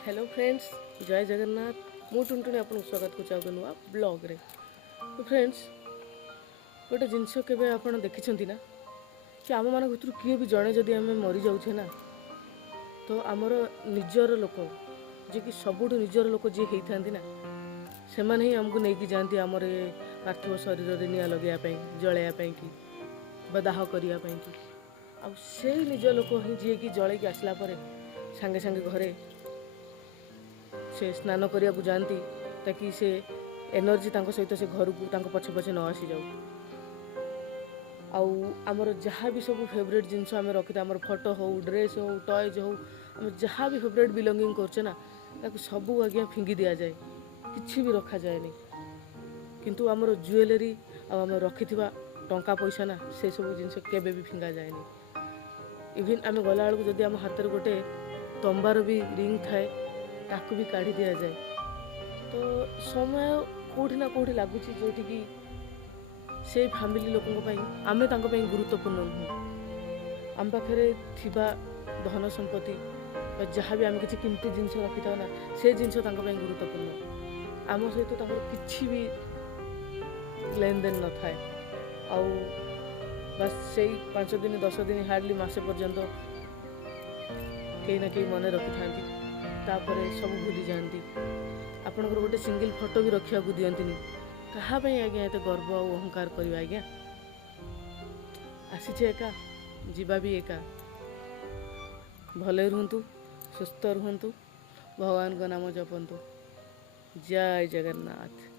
Hello friends, जय जगन्नाथ। मु टुनटुनी आपको स्वागत कर नुआ ब्लॉग रे। तो फ्रेंड्स, गोटे जिनस के आप देखी ना कि आम मान भर किए भी जड़े जदि आम मरी जाऊे ना तो आमर निजर लोक जी कि सबुठ निजर लोक जी होता ना से ही आमको नहीं जाती आमर पार्थिव शरीर में निआ लगे जलैया कि दाह करने की से निज लोक ही जी कि जलैक आसला सांगे सांगे घरे से स्नान करने को जाती ताकि से एनर्जी सहित से घर को पछे पछे न आसी जाऊ। आमर जहाँ भी सब फेवरेट जिनस आम रखी आम फोटो हो ड्रेस हो टॉयज हो आम जहाँ भी फेवरेट बिलंगिंग करचे ना सबू आज्ञा फिंगी दि जाए कि भी रखा जाए किंतु आमर ज्वेलरी आम रखि टंका पैसा ना से सब जिनस केबे भी फिंगा जाए। इवन आम गला बेलू जदि आम हाथ में गोटे तंबार भी रिंग थाए ताकू भी काढ़ी दि जाए तो समय कौटी ना कौटी लगुच जो कि से फैमिली लोक आम गुरुत्वपूर्ण नुह आम पाखे थिबा धन संपत्ति जहाँ भी आम किसी कीमती जिनस रखी था ना से जिनस गुरुत्वपूर्ण आम सहित किसी भी लेन देन न थाए आउ बस से 5 दिन 10 दिन हार्डली मसे पर्यंत कहीं ना कहीं मन रखी था तापर सब भूली जाती। आपणकर गोटे सिंगल फोटो भी रखा दिंती कहाँपाई आज्ञा एत गर्व और अहंकार करवा आज्ञा आसीचे एका जीवा भी एका भले रुहतु सुस्थ रुहतु भगवान का नाम जपंतु। जय जगन्नाथ।